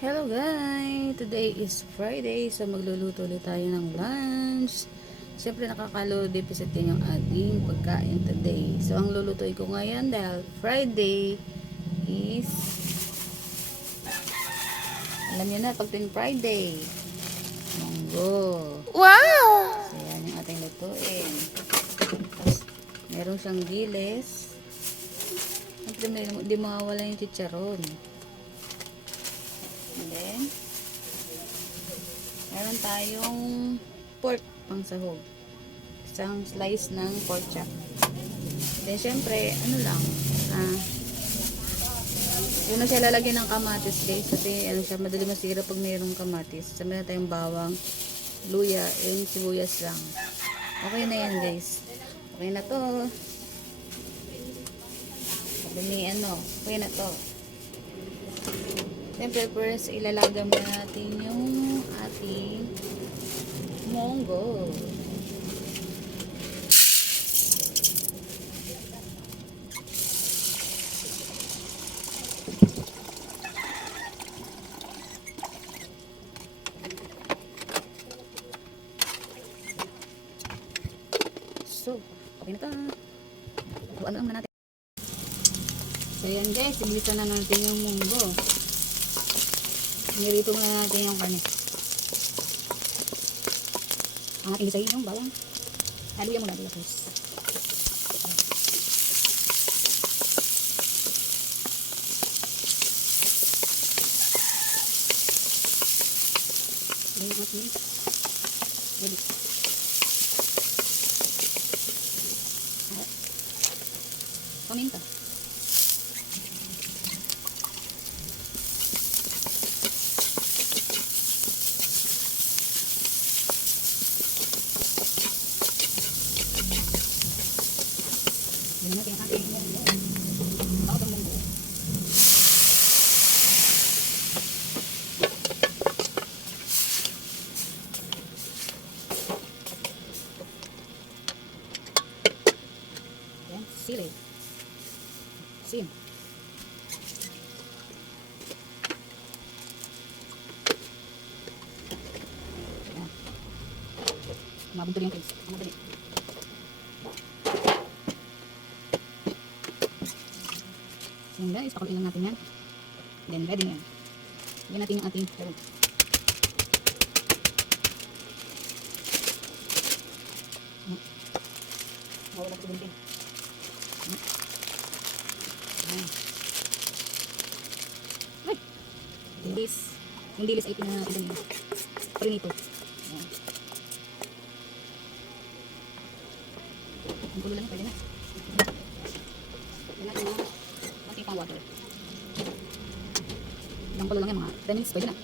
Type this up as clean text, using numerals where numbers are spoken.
Hello guys! Today is Friday, so magluluto ulit tayo ng lunch. Siyempre nakakalo deficit din yung ating pagkain today. So ang lulutuin ko ngayon dahil Friday is, alam niyo na, pag Friday, munggo. Wow! So yan yung ating lutuin. Tapos meron siyang diles. Hindi mawawala yung chicharon. And then, meron tayong pork pang sahog. Isang slice ng pork chop. Then, syempre, yun na siya lalagyan ng kamatis, guys. Kasi, siya, madali masira pag mayroong kamatis. Sabi na tayong bawang, luya, yung sibuyas lang. Okay na yan, guys. Okay na to. Sabi ni, okay na to. Siyempre, first, ilalagay muna natin yung ating munggo. So, okay na ito. Tuan lang na natin. So, yan guys, ibilisan na natin yung munggo. Nilito muna natin yung kanin. Ang ating isahin yung bawang. Haluyan muna dito guys. Ayan natin. Ready. Paminta. Yan natin ang ating munggo. Bawat ang munggo. Yan, sili. Sim. Yan. Mabuntul yung case. Madali. So yan guys, pakuloyin lang natin yan. Then ready na yan. Lagyan natin yung ating sarong. Mawala ko din. Ay! Dilis. Yung dilis ay pinag-iban yun. Prinito. Ayan. Ang gulo lang yun, pwede na. Lagyan natin mga konti pang water. Ilang kulo lang yan, mga 10 minutes, pwede na.